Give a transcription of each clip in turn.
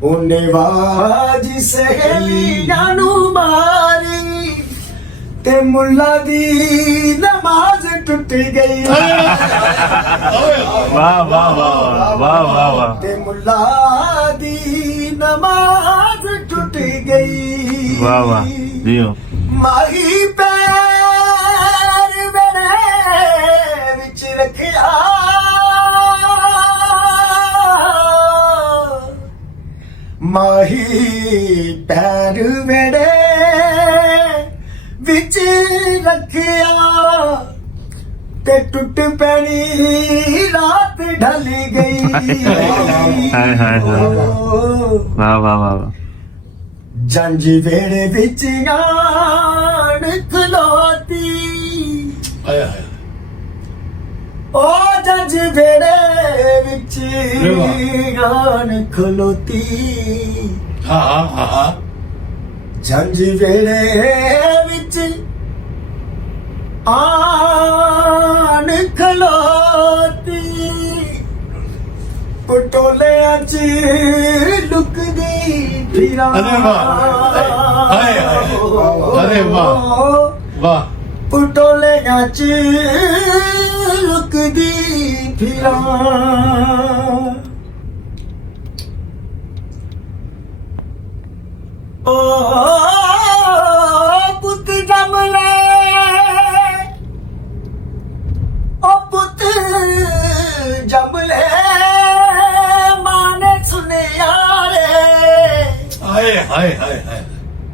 ਉਹਨੇ ਬਾਜ ਸਹੇਲੀਆਂ ਨੂੰ ਮਾਰੀ ਤੇ ਮੁੱਲਾ ਦੀ ਨਮਾਜ਼ ਟੁੱਟ ਗਈ ਵਾਹ ਵਾਹ ਵਾਹ ਵਾਹ ਵਾਹ ਵਾਹ ਤੇ ਮੁੱਲਾ ਦੀ ਨਮਾਜ਼ ਟੁੱਟ ਗਈ ਵਾਹ ਵਾਹ ਜੀਓ ਮਾਹੀ ਪੈਰ ਮੇਰੇ ਵਿੱਚ ਰੱਖਿਆ ਮਾਹੀ ਪੈਰ ਮੇਰੇ ਵਿੱਚ ਰੱਖਿਆ ਤੇ ਟੁੱਟ ਪੈਣੀ ਰਾਤ ਢਲ ਗਈ ਹਾਏ ਹਾਏ ਹਾਏ ਵਾਹ ਵਾਹ ਵਾਹ ਜੰਜ ਵੇੜੇ ਵਿੱਚ ਆਣ ਖਲੋਤੀ ਆਇਆ ਆਇਆ ਓ ਜੰਜ ਵੇੜੇ ਵਿੱਚ ਆਣ ਖਲੋਤੀ ਹਾਂ ਹਾਂ ਹਾਂ ਹਾਂ ਜੰਜ ਵੇੜੇ ਵਿੱਚ ਆਣ ਖਲੋਤੀ ਪਟੋਲਿਆਂ 'ਚ ਲੁਕਦੀ ਫਿਰਾਂ ਅਰੇ ਵਾਹ ਹਾਏ ਹਾਏ ਅਰੇ ਵਾਹ ਵਾਹ ਪਟੋਲਿਆਂ 'ਚ ਲੁਕਦੀ ਫਿਰਾਂ ਓ ਪੁੱਤ ਜੰਮ ਲੈ ਓ ਪੁੱਤ ਜੰਮ ਲੈ ਮਾਂ ਨੇ ਸੁਨਿਆ ਰੇ ਹਾਏ ਹਾਏ ਹਾਏ ਹਾਏ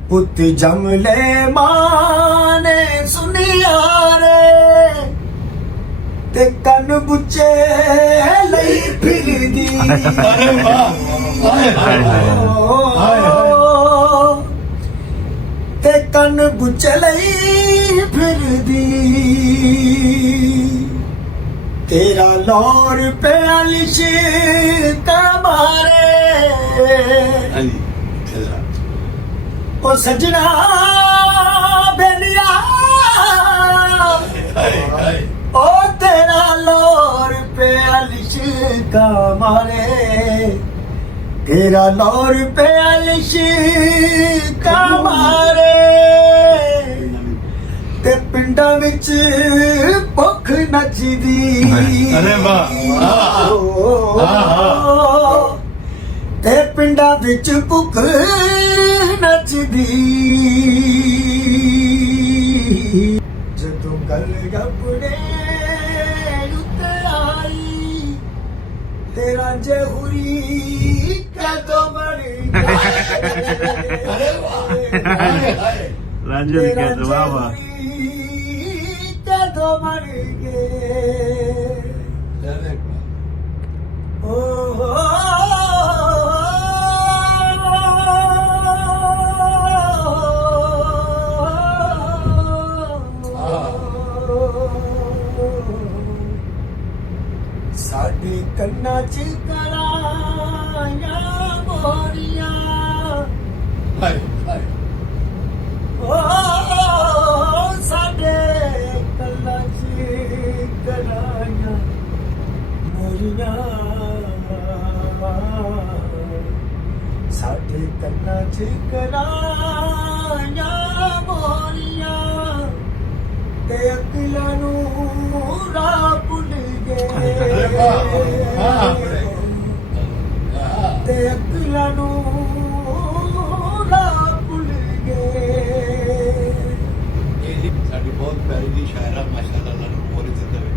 ਪੁੱਤ ਜੰਮ ਲੈ ਮਾਂ ਨੇ ਸੁਨਿਆ ਰੇ ਤੇ ਕੰਨ ਬੁੱਚੇ ਲਈ ਫਿਰਦੀ ਅਰੇ ਵਾਹ ਹਾਏ ਹਾਏ ਹਾਏ ਹਾਏ ਤੇ ਕੰਨ ਬੁੱਚੇ ਲਈ ਫਿਰਦੀ ਤੇਰਾ ਲੋਰ ਪਿਆ ਲਿਸ਼ਕ ਮਾਰੇ ਹਾਂਜੀ ਕਿਹਦਾ ਉਹ ਸਜਣਾ ਬੇਲੀਆ ਹਾਏ ਹਾਏ ਓ ਤੇਰਾ ਲੋਰ ਪਿਆ ਲਿਸ਼ਕ ਮਾਰੇ ਤੇਰਾ ਲੋਰ ਪਿਆ ਲਿਸ਼ਕ ਮਾਰੇ ਤੇ ਪਿੰਡਾਂ ਵਿੱਚ ਭੁੱਖ ਨੱਚਦੀ ਅਰੇ ਵਾਹ ਤੇ ਪਿੰਡਾਂ ਵਿੱਚ ਭੁੱਖ ਨੱਚਦੀ ਜਦੋਂ ਗੱਲ ਆਪਣੇ ਉੱਤੇ ਆਈ ਤੇਰਾ ਜਹੂਰੀ ਕਦੋਂ ਬਣ ਗਿਆ ਅਰੇ ਵਾਹ ਹਾਏ ਹਾਏ ਰਾਂਝੇ ਦੀ ਕਹਿ ਵਾਹ ਵਾਹ ਕਦੋਂ ਬਣ ਗਏ ਅਰੇ ਸਾਡੇ ਕੰਨਾਂ 'ਚ ਕਰਾਇਆ ਮੋਰੀਆਂ ਹਾਏ ਹਾਏ ਓ ਸਾਡੇ ਕੰਨਾਂ 'ਚ ਕਰਾਇਆ ਮੋਰੀਆਂ ਸਾਡੇ ਕੰਨਾਂ 'ਚ ਕਰਾਇਆ ਮੋਰੀਆਂ ਤੇ ਅਕਲਾਂ ਨੂੰ ਰਾਹ ਭੁੱਲ ਅਰੇ ਵਾਹ ਵਾਹ ਤੇ ਅਕਲਾਂ ਨੂੰ ਰਾਹ ਭੁੱਲ ਗਏ ਇਹ ਸਾਡੀ ਬਹੁਤ ਪਿਆਰੀ ਦੀ ਸ਼ਾਇਰਾ ਮਾਸ਼ਾਅੱਲਾ ਅੱਲਾਹ ਨੂੰ ਬਹੁਤ ਇੱਜ਼ਤ ਦੇਵੇ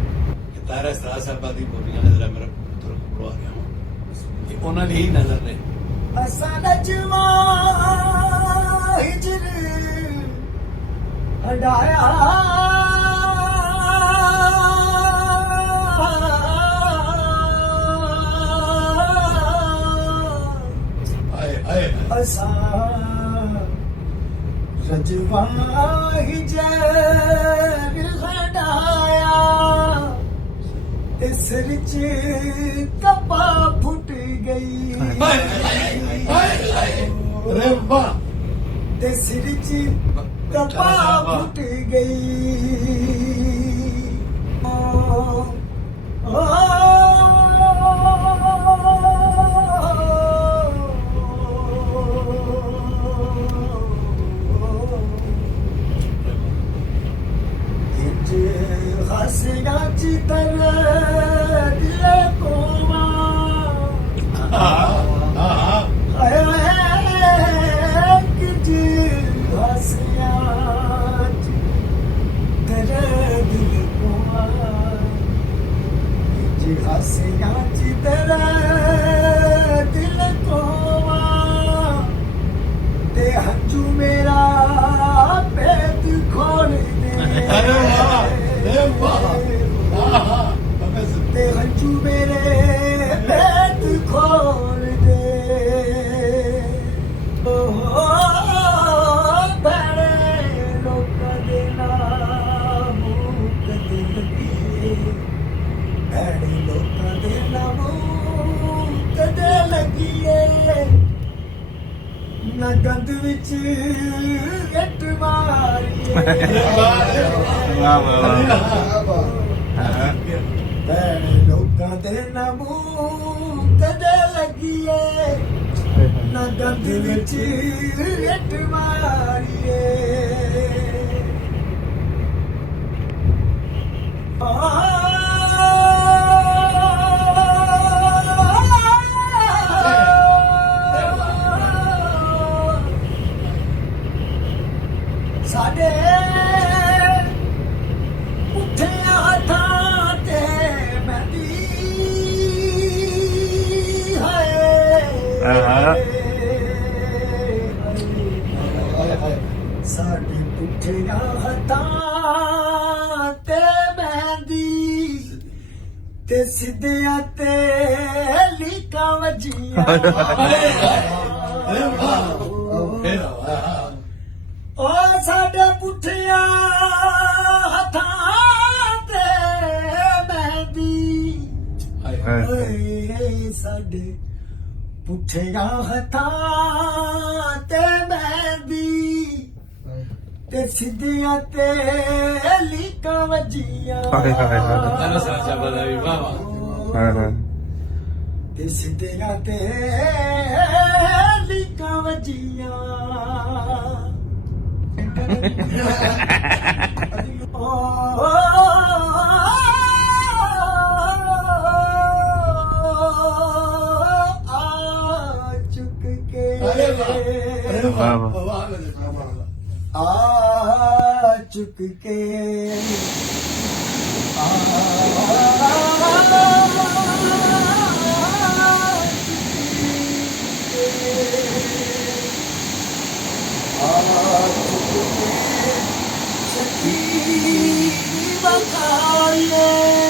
ਕਿ ਤਾਰਾ ਸਰਾ ਸਾਹਿਬਾਂ ਦੀ ਬੋਲੀਆਂ ਨੇ ਜਰਾ ਮੇਰਾ ਪੁੱਤਰ ਪੜਵਾ ਰਿਹਾ ਹਾਂ ਇਹ ਉਹਨਾਂ ਲਈ ਹੀ ਨਜ਼ਰ ਨੇ ਅਸਾਂ ਨਜਵਾ ਹਿਜਰ ਹਟਾਇਆ ਹਾਏ ਹਾਏ ਅਸਾਂ ਰਜਵਾ ਹਿਜਰ ਹਟਾਇਆ ਤੇ ਸਿਰ 'ਚ ਕਪਾ ਫੁੱਟ ਗਈ ਅਰੇ ਵਾਹ ਤੇ ਸਿਰ 'ਚ ਕਪਾ ਫੁੱਟ ਗਈ ਓ ਨਾ ਗੰਦ ਵਿੱਚ ਇੱਟ ਮਾਰੀਏ ਵਾਹ ਵਾਹ ਵਾਹ ਭੈਣੇ ਲੋਕਾਂ ਦੇ ਨਾ ਮੂੰਹ ਕਦੇ ਲੱਗੀਏ ਨਾ ਗੰਦ ਵਿੱਚ ਇੱਟ ਮਾਰੀਏ ਸਾਡੇ ਉੱਠਿਆ ਹੱਥਾਂ ਤੇ ਮਹਿੰਦੀ ਸਾਡੇ ਉੱਠਿਆ ਹੱਥਾਂ ਤੇ ਮਹਿੰਦੀ ਤੇ ਸਿੱਧਿਆਂ ਤੇ ਲੀਕਾਂ ਵੱਜੀਆਂ ਓ ਸਾਡੇ ਪੁੱਠਿਆਂ ਹੱਥਾਂ ਤੇ ਮਹਿੰਦੀ ਓਏ ਸਾਡੇ ਪੁੱਠਿਆਂ ਹੱਥਾਂ ਤੇ ਮਹਿੰਦੀ ਤੇ ਸਿੱਧੀਆਂ ਤੇ ਲੀਕਾਂ ਵੱਜੀਆਂ ਹਾਏ ਹਾਏ ਹਾਏ ਤਾਰਾ ਸਾਚਾ ਬਦਾ ਵੀ ਵਾਹ ਵਾਹ ਹਾਂ ਹਾਂ ਤੇ ਸਿੱਧੀਆਂ ਤੇ ਲੀਕਾਂ ਵੱਜੀਆਂ ਆ ਚੁੱਕ ਕੇ ਵਾਹ ਵਾਹ ਆ ਚੁੱਕ ਕੇ ਸਖੀ ਬਕਾਲੇ